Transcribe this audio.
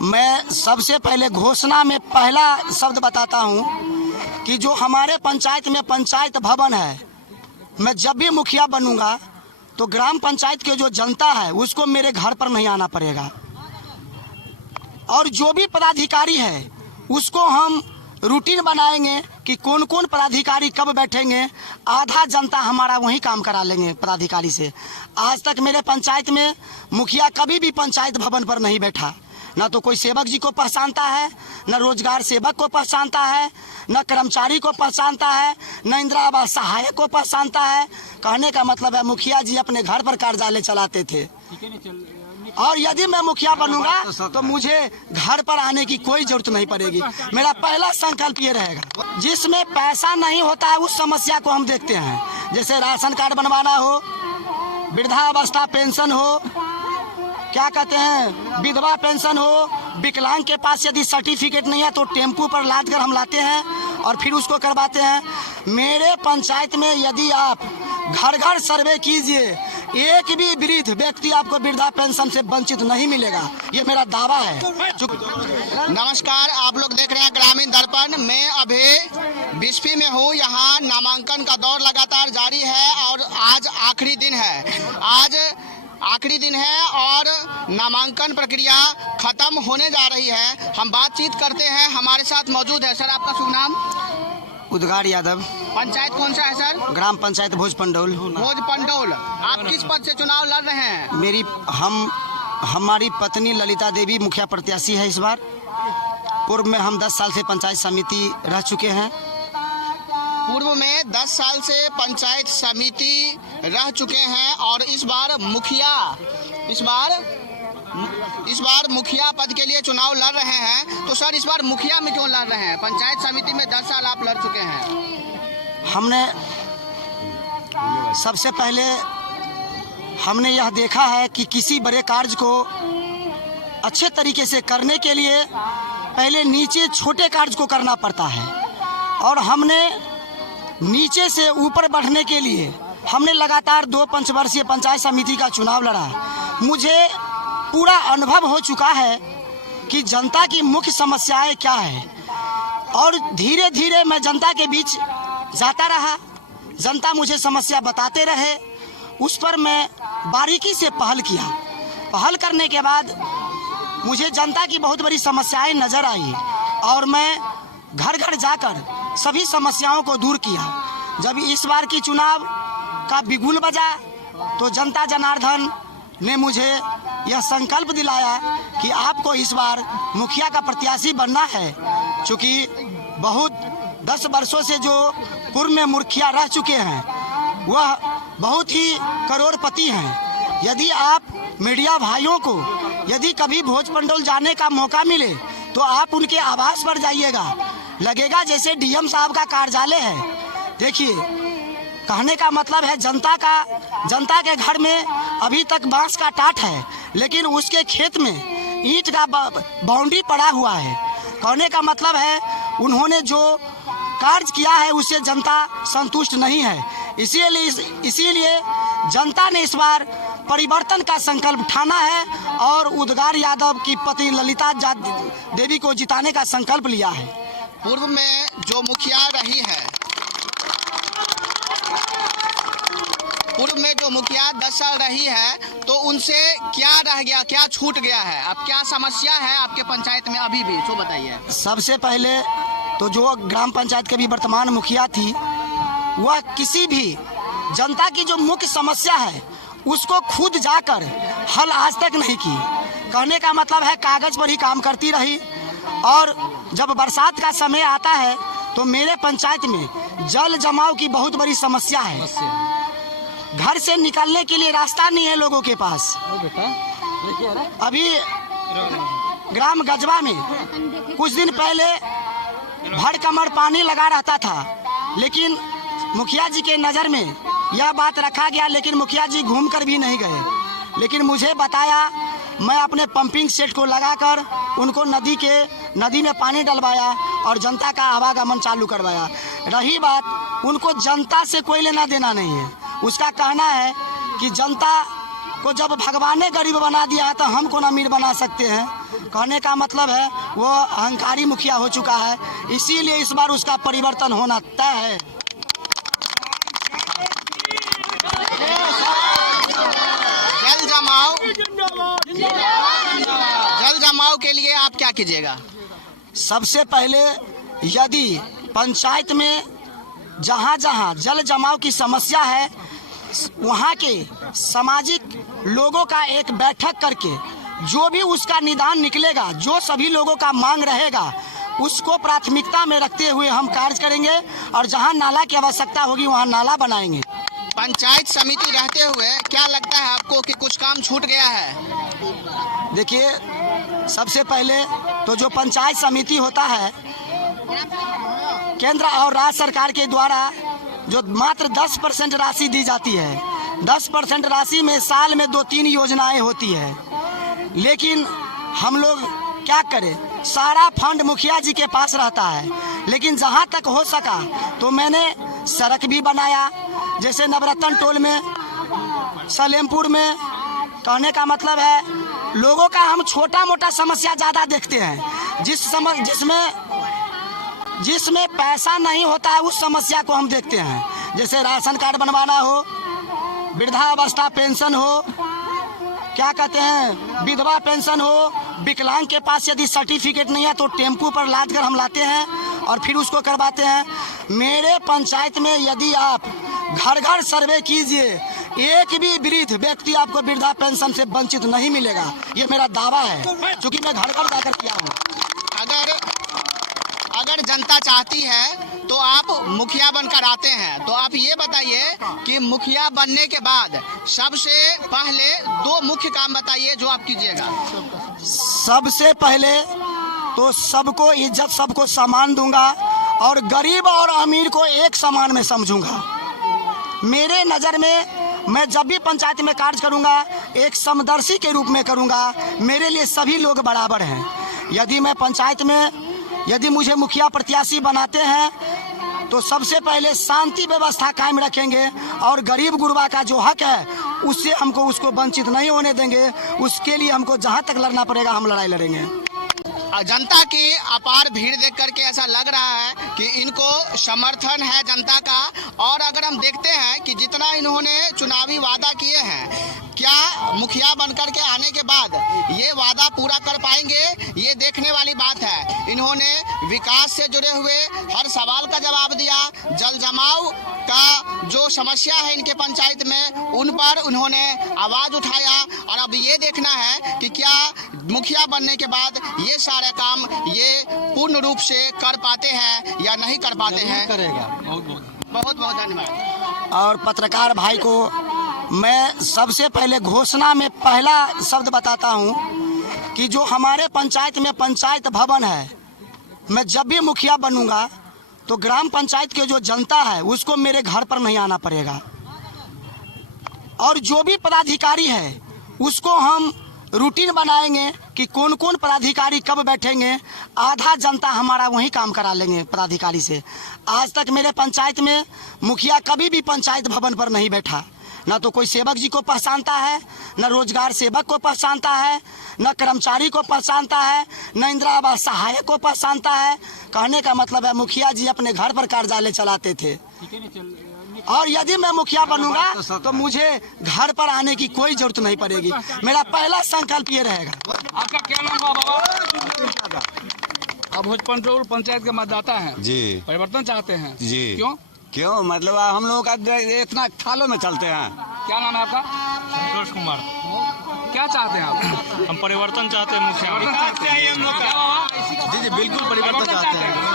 मैं सबसे पहले घोषणा में पहला शब्द बताता हूं कि जो हमारे पंचायत में पंचायत भवन है, मैं जब भी मुखिया बनूंगा तो ग्राम पंचायत के जो जनता है उसको मेरे घर पर नहीं आना पड़ेगा, और जो भी पदाधिकारी है उसको हम रूटीन बनाएंगे कि कौन कौन पदाधिकारी कब बैठेंगे। आधा जनता हमारा वही काम करा लेंगे पदाधिकारी से। आज तक मेरे पंचायत में मुखिया कभी भी पंचायत भवन पर नहीं बैठा, ना तो कोई सेवक जी को पहचानता है, न रोजगार सेवक को पहचानता है, न कर्मचारी को पहचानता है, न इंदिरा आवास सहायक को पहचानता है। कहने का मतलब है मुखिया जी अपने घर पर कार्यालय चलाते थे, और यदि मैं मुखिया बनूंगा तो मुझे घर पर आने की कोई जरूरत नहीं पड़ेगी। मेरा पहला संकल्प ये रहेगा। जिसमें पैसा नहीं होता है उस समस्या को हम देखते हैं, जैसे राशन कार्ड बनवाना हो, वृद्धावस्था पेंशन हो, क्या कहते हैं विधवा पेंशन हो, विकलांग के पास यदि सर्टिफिकेट नहीं है तो टेम्पू पर लाद कर हम लाते हैं और फिर उसको करवाते हैं। मेरे पंचायत में यदि आप घर घर सर्वे कीजिए, एक भी वृद्ध व्यक्ति आपको वृद्धा पेंशन से वंचित नहीं मिलेगा, ये मेरा दावा है। नमस्कार, आप लोग देख रहे हैं ग्रामीण दर्पण। मैं अभी बिस्फी में हूँ। यहाँ नामांकन का दौर लगातार जारी है और आज आखिरी दिन है और नामांकन प्रक्रिया खत्म होने जा रही है। हम बातचीत करते हैं, हमारे साथ मौजूद है। सर, आपका शुभ नाम? उद्गार यादव। पंचायत कौन सा है सर? ग्राम पंचायत भोजपंडौल। भोजपंडौल। आप किस पद से चुनाव लड़ रहे हैं? हमारी पत्नी ललिता देवी मुखिया प्रत्याशी है इस बार। पूर्व में हम 10 साल से पंचायत समिति रह चुके हैं। पूर्व में 10 साल से पंचायत समिति रह चुके हैं और इस बार मुखिया पद के लिए चुनाव लड़ रहे हैं। तो सर, इस बार मुखिया में क्यों लड़ रहे हैं? पंचायत समिति में 10 साल आप लड़ चुके हैं। हमने सबसे पहले यह देखा है कि किसी बड़े कार्य को अच्छे तरीके से करने के लिए पहले नीचे छोटे कार्य को करना पड़ता है, और हमने नीचे से ऊपर बढ़ने के लिए हमने लगातार 2 पंचवर्षीय पंचायत समिति का चुनाव लड़ा। मुझे पूरा अनुभव हो चुका है कि जनता की मुख्य समस्याएं क्या है, और धीरे धीरे मैं जनता के बीच जाता रहा। जनता मुझे समस्या बताते रहे, उस पर मैं बारीकी से पहल किया। पहल करने के बाद मुझे जनता की बहुत बड़ी समस्याएं नजर आई और मैं घर घर जाकर सभी समस्याओं को दूर किया। जब इस बार की चुनाव का बिगुल बजा तो जनता जनार्दन ने मुझे यह संकल्प दिलाया कि आपको इस बार मुखिया का प्रत्याशी बनना है। चूँकि बहुत 10 वर्षों से जो पूर्व में मुखिया रह चुके हैं वह बहुत ही करोड़पति हैं। यदि आप मीडिया भाइयों को यदि कभी भोजपंडौल जाने का मौका मिले तो आप उनके आवास पर जाइएगा, लगेगा जैसे डीएम साहब का कार्यालय है। देखिए, कहने का मतलब है जनता के घर में अभी तक बांस का टाट है, लेकिन उसके खेत में ईंट का बाउंड्री पड़ा हुआ है। कहने का मतलब है उन्होंने जो कार्य किया है उससे जनता संतुष्ट नहीं है। इसीलिए जनता ने इस बार परिवर्तन का संकल्प ठाना है और उद्गार यादव की पत्नी ललिता देवी को जिताने का संकल्प लिया है। पूर्व में जो मुखिया रही है, 10 साल रही है, तो उनसे क्या रह गया, क्या छूट गया है? अब क्या समस्या है आपके पंचायत में अभी भी, तो बताइए। सबसे पहले तो जो ग्राम पंचायत के भी वर्तमान मुखिया थी, वह किसी भी जनता की जो मुख्य समस्या है उसको खुद जाकर हल आज तक नहीं की। कहने का मतलब है कागज पर ही काम करती रही, और जब बरसात का समय आता है तो मेरे पंचायत में जल जमाव की बहुत बड़ी समस्या है। घर से निकलने के लिए रास्ता नहीं है लोगों के पास। अभी ग्राम गजवा में कुछ दिन पहले भर कमर पानी लगा रहता था, लेकिन मुखिया जी के नज़र में यह बात रखा गया, लेकिन मुखिया जी घूम कर भी नहीं गए। लेकिन मुझे बताया, मैं अपने पंपिंग सेट को लगाकर उनको नदी में पानी डलवाया और जनता का आवागमन चालू करवाया। रही बात, उनको जनता से कोई लेना देना नहीं है। उसका कहना है कि जनता को जब भगवान ने गरीब बना दिया है तो हम कौन अमीर बना सकते हैं। कहने का मतलब है वो अहंकारी मुखिया हो चुका है, इसीलिए इस बार उसका परिवर्तन होना तय है। जल जमाव के लिए आप क्या कीजिएगा? सबसे पहले यदि पंचायत में जहाँ जहाँ जल जमाव की समस्या है वहाँ के सामाजिक लोगों का एक बैठक करके जो भी उसका निदान निकलेगा, जो सभी लोगों का मांग रहेगा, उसको प्राथमिकता में रखते हुए हम कार्य करेंगे और जहाँ नाला की आवश्यकता होगी वहाँ नाला बनाएंगे। पंचायत समिति रहते हुए क्या लगता है आपको कि कुछ काम छूट गया है? देखिए, सबसे पहले तो जो पंचायत समिति होता है केंद्र और राज्य सरकार के द्वारा जो मात्र 10% राशि दी जाती है, 10% राशि में साल में 2-3 योजनाएं होती है। लेकिन हम लोग क्या करें, सारा फंड मुखिया जी के पास रहता है। लेकिन जहां तक हो सका तो मैंने सड़क भी बनाया, जैसे नवरत्न टोल में, सलेमपुर में। कहने का मतलब है लोगों का हम छोटा मोटा समस्या ज़्यादा देखते हैं, जिसमें पैसा नहीं होता है उस समस्या को हम देखते हैं। जैसे राशन कार्ड बनवाना हो, वृद्धावस्था पेंशन हो, क्या कहते हैं विधवा पेंशन हो, विकलांग के पास यदि सर्टिफिकेट नहीं है तो टेम्पू पर लाद कर हम लाते हैं और फिर उसको करवाते हैं। मेरे पंचायत में यदि आप घर घर सर्वे कीजिए, एक भी वृद्ध व्यक्ति आपको वृद्धा पेंशन से वंचित नहीं मिलेगा, ये मेरा दावा है, क्योंकि मैं घर घर जाकर किया हूँ। अगर जनता चाहती है तो आप मुखिया बनकर आते हैं, तो आप ये बताइए कि मुखिया बनने के बाद सबसे पहले 2 मुख्य काम बताइए जो आप कीजिएगा। सबसे पहले तो सबको इज्जत, सबको सम्मान दूंगा और गरीब और अमीर को एक समान में समझूंगा। मेरे नज़र में मैं जब भी पंचायत में कार्य करूंगा एक समदर्शी के रूप में करूंगा। मेरे लिए सभी लोग बराबर हैं। यदि मैं पंचायत में यदि मुझे मुखिया प्रत्याशी बनाते हैं तो सबसे पहले शांति व्यवस्था कायम रखेंगे और गरीब गुरबा का जो हक है उससे हमको उसको वंचित नहीं होने देंगे। उसके लिए हमको जहां तक लड़ना पड़ेगा हम लड़ाई लड़ेंगे। जनता की अपार भीड़ देख करके ऐसा लग रहा है कि इनको समर्थन है जनता का। और अगर हम देखते हैं कि जितना इन्होंने चुनावी वादा किए हैं, क्या मुखिया बनकर के आने के बाद ये वादा पूरा कर पाएंगे, ये देखने वाली बात है। इन्होंने विकास से जुड़े हुए हर सवाल का जवाब दिया। जल जमाव का जो समस्या है इनके पंचायत में, उन पर उन्होंने आवाज़ उठाया। और अब ये देखना है कि क्या मुखिया बनने के बाद ये सारे काम ये पूर्ण रूप से कर पाते हैं या नहीं कर पाते हैं। करेगा। बहुत बहुत धन्यवाद। और पत्रकार भाई को मैं सबसे पहले घोषणा में पहला शब्द बताता हूं कि जो हमारे पंचायत में पंचायत भवन है, मैं जब भी मुखिया बनूंगा तो ग्राम पंचायत के जो जनता है उसको मेरे घर पर नहीं आना पड़ेगा। और जो भी पदाधिकारी है उसको हम रूटीन बनाएंगे कि कौन कौन पदाधिकारी कब बैठेंगे। आधा जनता हमारा वहीं काम करा लेंगे पदाधिकारी से। आज तक मेरे पंचायत में मुखिया कभी भी पंचायत भवन पर नहीं बैठा। न तो कोई सेवक जी को पहचानता है, न रोजगार सेवक को पहचानता है, न कर्मचारी को पहचानता है, न इंदिरा आवास सहायक को पहचानता है। कहने का मतलब है मुखिया जी अपने घर पर कार्यालय चलाते थे। और यदि मैं मुखिया बनूंगा तो मुझे घर पर आने की कोई जरूरत नहीं पड़ेगी। मेरा पहला संकल्प ये रहेगा। आपका क्या नाम है बाबा? आप भोजपुर पंचायत के मतदाता हैं जी। परिवर्तन चाहते हैं जी। क्यों मतलब हम लोगों का इतना थालों में चलते हैं। क्या नाम है आपका? संतोष कुमार। क्या चाहते हैं आप? हम परिवर्तन चाहते हैं मुखिया। क्या हुआ? जी बिल्कुल परिवर्तन चाहते हैं।